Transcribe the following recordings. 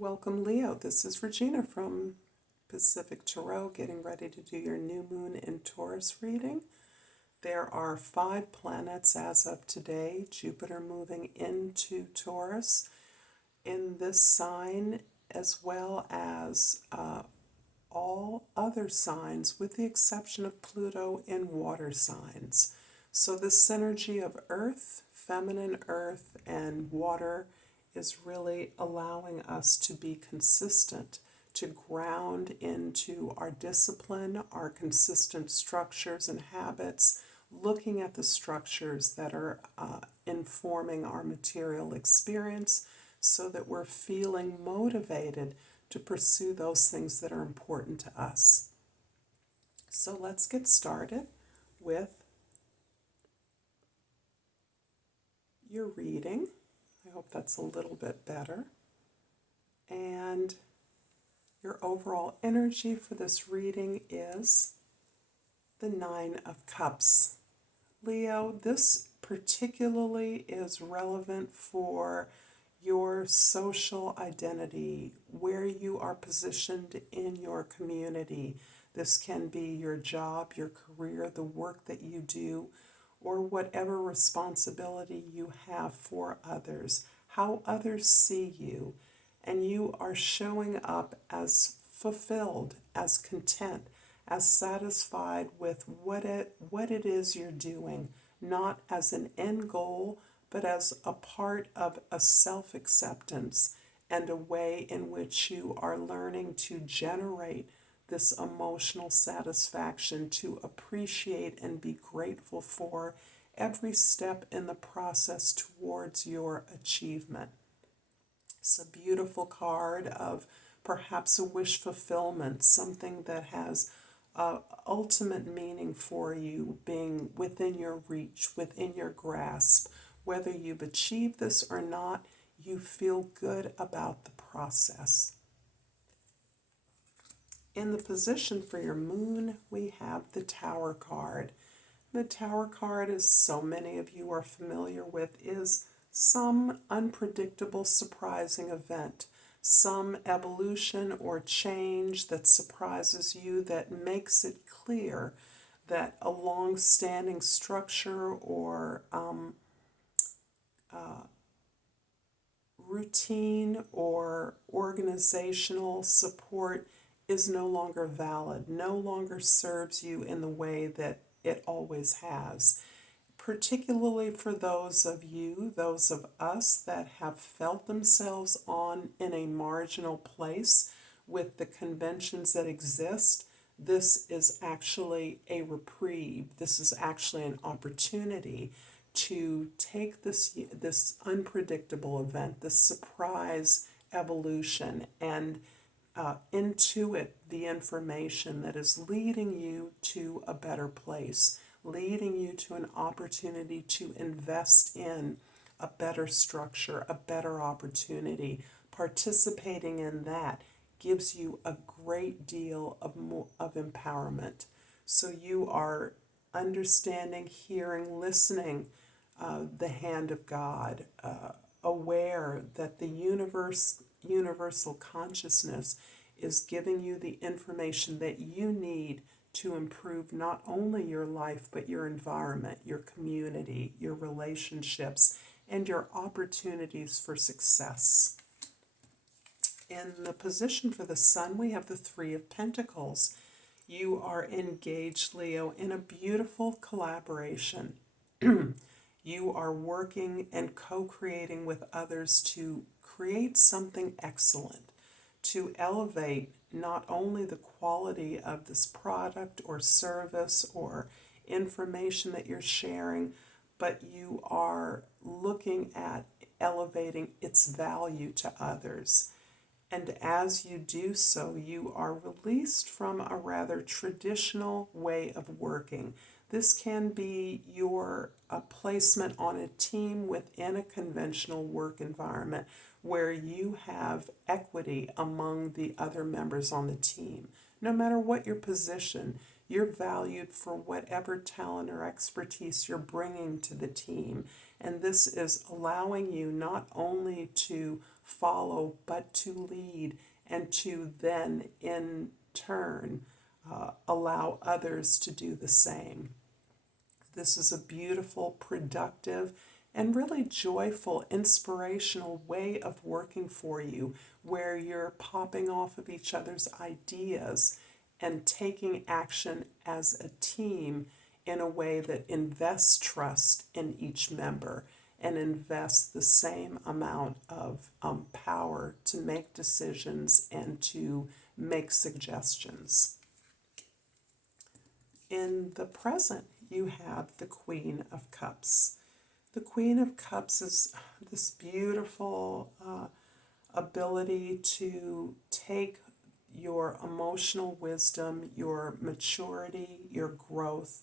Welcome, Leo. This is Regina from Pacific Tarot, getting ready to do your new moon in Taurus reading. There are 5 planets as of today, Jupiter moving into Taurus in this sign, as well as all other signs, with the exception of Pluto in water signs. So the synergy of earth, feminine earth, and water is really allowing us to be consistent, to ground into our discipline, our consistent structures and habits, looking at the structures that are informing our material experience so that we're feeling motivated to pursue those things that are important to us. So let's get started with your reading. I hope that's a little bit better. And your overall energy for this reading is the 9 of Cups. Leo, this particularly is relevant for your social identity, where you are positioned in your community. This can be your job, your career, the work that you do, or whatever responsibility you have for others, how others see you, and you are showing up as fulfilled, as content, as satisfied with what it is you're doing, not as an end goal, but as a part of a self-acceptance and a way in which you are learning to generate this emotional satisfaction, to appreciate and be grateful for every step in the process towards your achievement. It's a beautiful card of perhaps a wish fulfillment, something that has ultimate meaning for you, being within your reach, within your grasp. Whether you've achieved this or not, you feel good about the process. In the position for your moon, we have the Tower card. The Tower card, as so many of you are familiar with, is some unpredictable, surprising event, some evolution or change that surprises you, that makes it clear that a long-standing structure or routine or organizational support is no longer valid, no longer serves you in the way that it always has. Particularly for those of you, those of us that have felt themselves in a marginal place with the conventions that exist, this is actually a reprieve. This is actually an opportunity to take this unpredictable event, this surprise evolution, and intuit the information that is leading you to a better place, leading you to an opportunity to invest in a better structure, a better opportunity. Participating in that gives you a great deal of empowerment. So you are understanding, hearing, listening the hand of God, aware that the universal consciousness is giving you the information that you need to improve not only your life, but your environment, your community, your relationships, and your opportunities for success. In the position for the Sun, we have the 3 of Pentacles. You are engaged, Leo, in a beautiful collaboration. You are working and co-creating with others to create something excellent, to elevate not only the quality of this product or service or information that you're sharing, but you are looking at elevating its value to others. And as you do so, you are released from a rather traditional way of working. This can be your placement on a team within a conventional work environment where you have equity among the other members on the team. No matter what your position, you're valued for whatever talent or expertise you're bringing to the team. And this is allowing you not only to follow, but to lead, and to then in turn allow others to do the same. This is a beautiful, productive, and really joyful, inspirational way of working for you, where you're popping off of each other's ideas and taking action as a team in a way that invests trust in each member and invests the same amount of power to make decisions and to make suggestions. In the present, you have the Queen of Cups. The Queen of Cups is this beautiful ability to take your emotional wisdom, your maturity, your growth,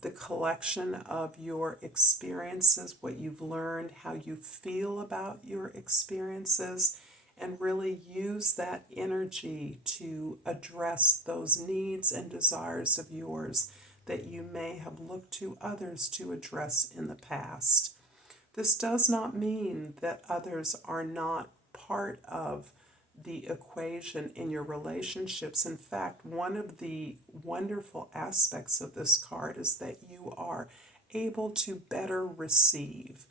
the collection of your experiences, what you've learned, how you feel about your experiences, and really use that energy to address those needs and desires of yours that you may have looked to others to address in the past. This does not mean that others are not part of the equation in your relationships. In fact, one of the wonderful aspects of this card is that you are able to better receive.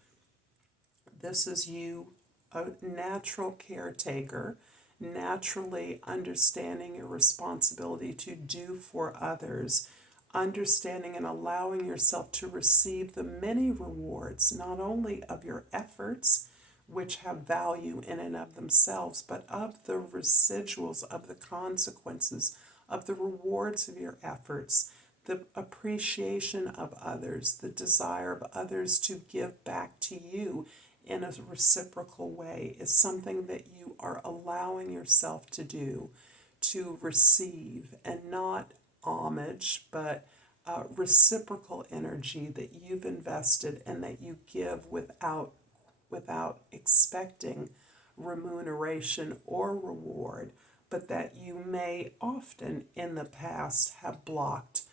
This is you, a natural caretaker, naturally understanding your responsibility to do for others, understanding and allowing yourself to receive the many rewards, not only of your efforts, which have value in and of themselves, but of the residuals, of the consequences, of the rewards of your efforts, the appreciation of others, the desire of others to give back to you in a reciprocal way is something that you are allowing yourself to do, to receive, and not homage, but reciprocal energy that you've invested and that you give without expecting remuneration or reward, but that you may often in the past have blocked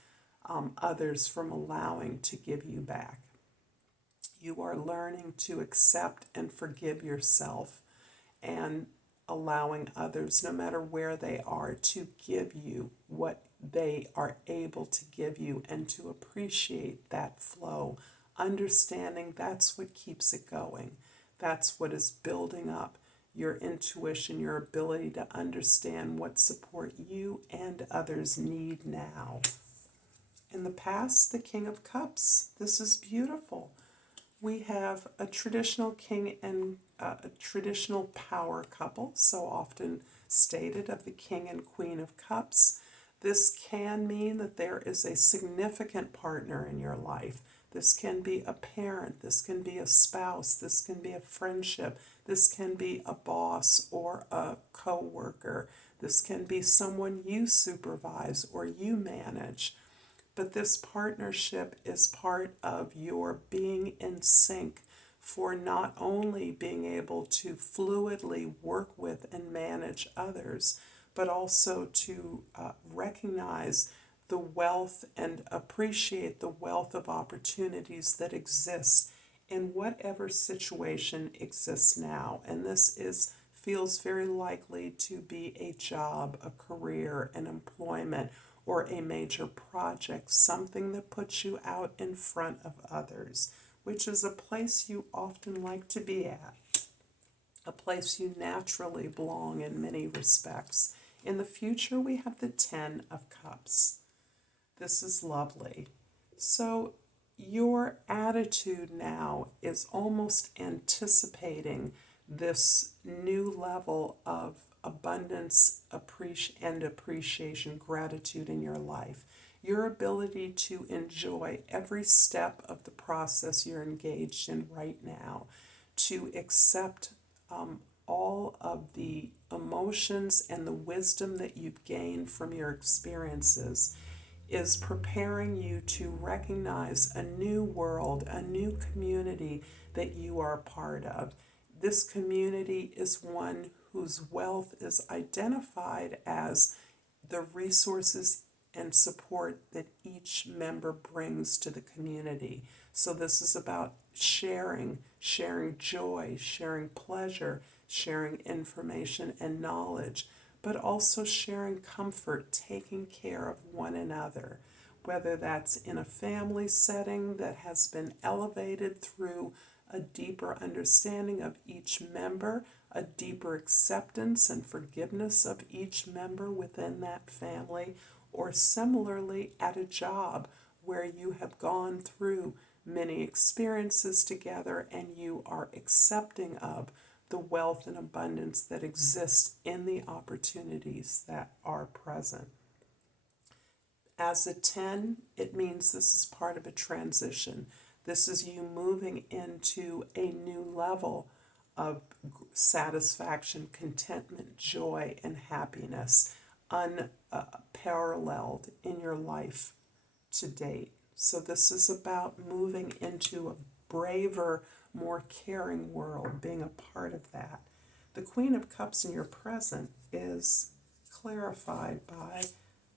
others from allowing to give you back. You are learning to accept and forgive yourself and allowing others, no matter where they are, to give you what they are able to give you and to appreciate that flow, understanding that's what keeps it going. That's what is building up your intuition, your ability to understand what support you and others need now. In the past, the King of Cups. This is beautiful. We have a traditional king and a traditional power couple, so often stated, of the King and Queen of Cups. This can mean that there is a significant partner in your life. This can be a parent, this can be a spouse, this can be a friendship, this can be a boss or a co-worker, this can be someone you supervise or you manage. But this partnership is part of your being in sync for not only being able to fluidly work with and manage others, but also to recognize the wealth and appreciate the wealth of opportunities that exist in whatever situation exists now. And this feels very likely to be a job, a career, an employment, or a major project, something that puts you out in front of others, which is a place you often like to be at, a place you naturally belong in many respects. In the future, we have the Ten of Cups. This is lovely. So your attitude now is almost anticipating this new level of abundance and appreciation, gratitude in your life. Your ability to enjoy every step of the process you're engaged in right now, to accept all of the emotions and the wisdom that you've gained from your experiences, is preparing you to recognize a new world, a new community that you are a part of. This community is one whose wealth is identified as the resources and support that each member brings to the community. So this is about sharing joy, sharing pleasure, sharing information and knowledge, but also sharing comfort, taking care of one another, whether that's in a family setting that has been elevated through a deeper understanding of each member, a deeper acceptance and forgiveness of each member within that family, or similarly at a job where you have gone through many experiences together and you are accepting of the wealth and abundance that exists in the opportunities that are present. As a 10, it means this is part of a transition. This is you moving into a new level of satisfaction, contentment, joy, and happiness, unparalleled in your life to date. So this is about moving into a braver, more caring world, being a part of that. The Queen of Cups in your present is clarified by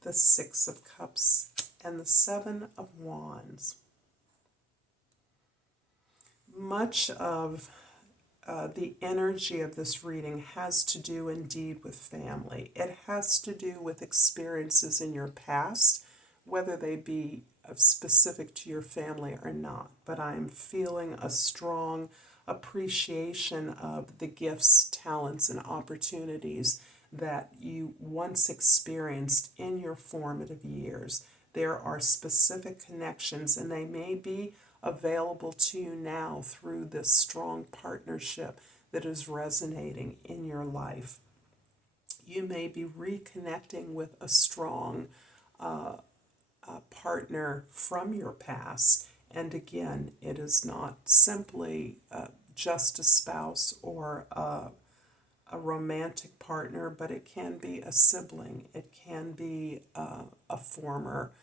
the Six of Cups and the Seven of Wands. Much of the energy of this reading has to do indeed with family. It has to do with experiences in your past, whether they be specific to your family or not. But I'm feeling a strong appreciation of the gifts, talents, and opportunities that you once experienced in your formative years. There are specific connections, and they may be available to you now through this strong partnership that is resonating in your life. You may be reconnecting with a strong partner from your past. And again, it is not simply just a spouse or a romantic partner, but it can be a sibling. It can be a former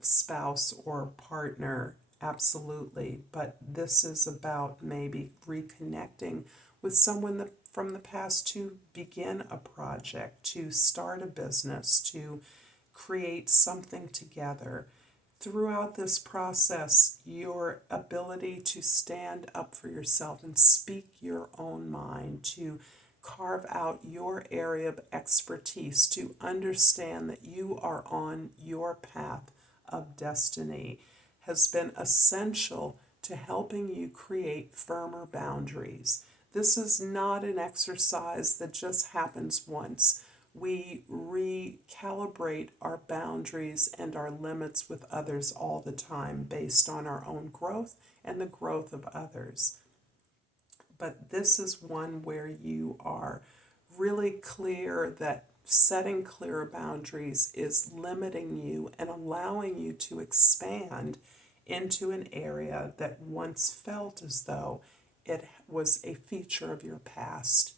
spouse or partner, absolutely. But this is about maybe reconnecting with someone from the past to begin a project, to start a business, to create something together. Throughout this process, your ability to stand up for yourself and speak your own mind, to carve out your area of expertise, to understand that you are on your path of destiny, has been essential to helping you create firmer boundaries. This is not an exercise that just happens once. We recalibrate our boundaries and our limits with others all the time based on our own growth and the growth of others. But this is one where you are really clear that setting clearer boundaries is limiting you and allowing you to expand into an area that once felt as though it was a feature of your past.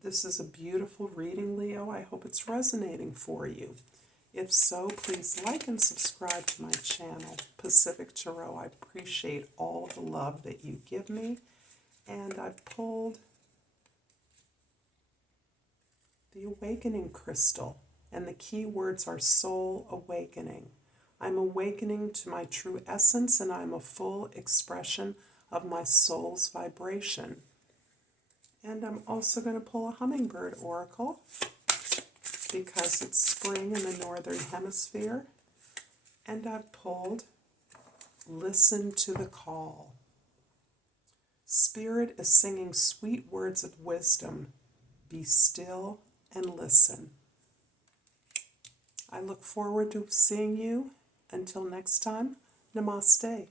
This is a beautiful reading, Leo. I hope it's resonating for you. If so, please like and subscribe to my channel, Pacific Tarot. I appreciate all the love that you give me. And I've pulled the Awakening Crystal, and the key words are soul awakening. I'm awakening to my true essence, and I'm a full expression of my soul's vibration. And I'm also going to pull a hummingbird oracle because it's spring in the northern hemisphere. And I've pulled Listen to the Call. Spirit is singing sweet words of wisdom. Be still and listen. I look forward to seeing you. Until next time, Namaste.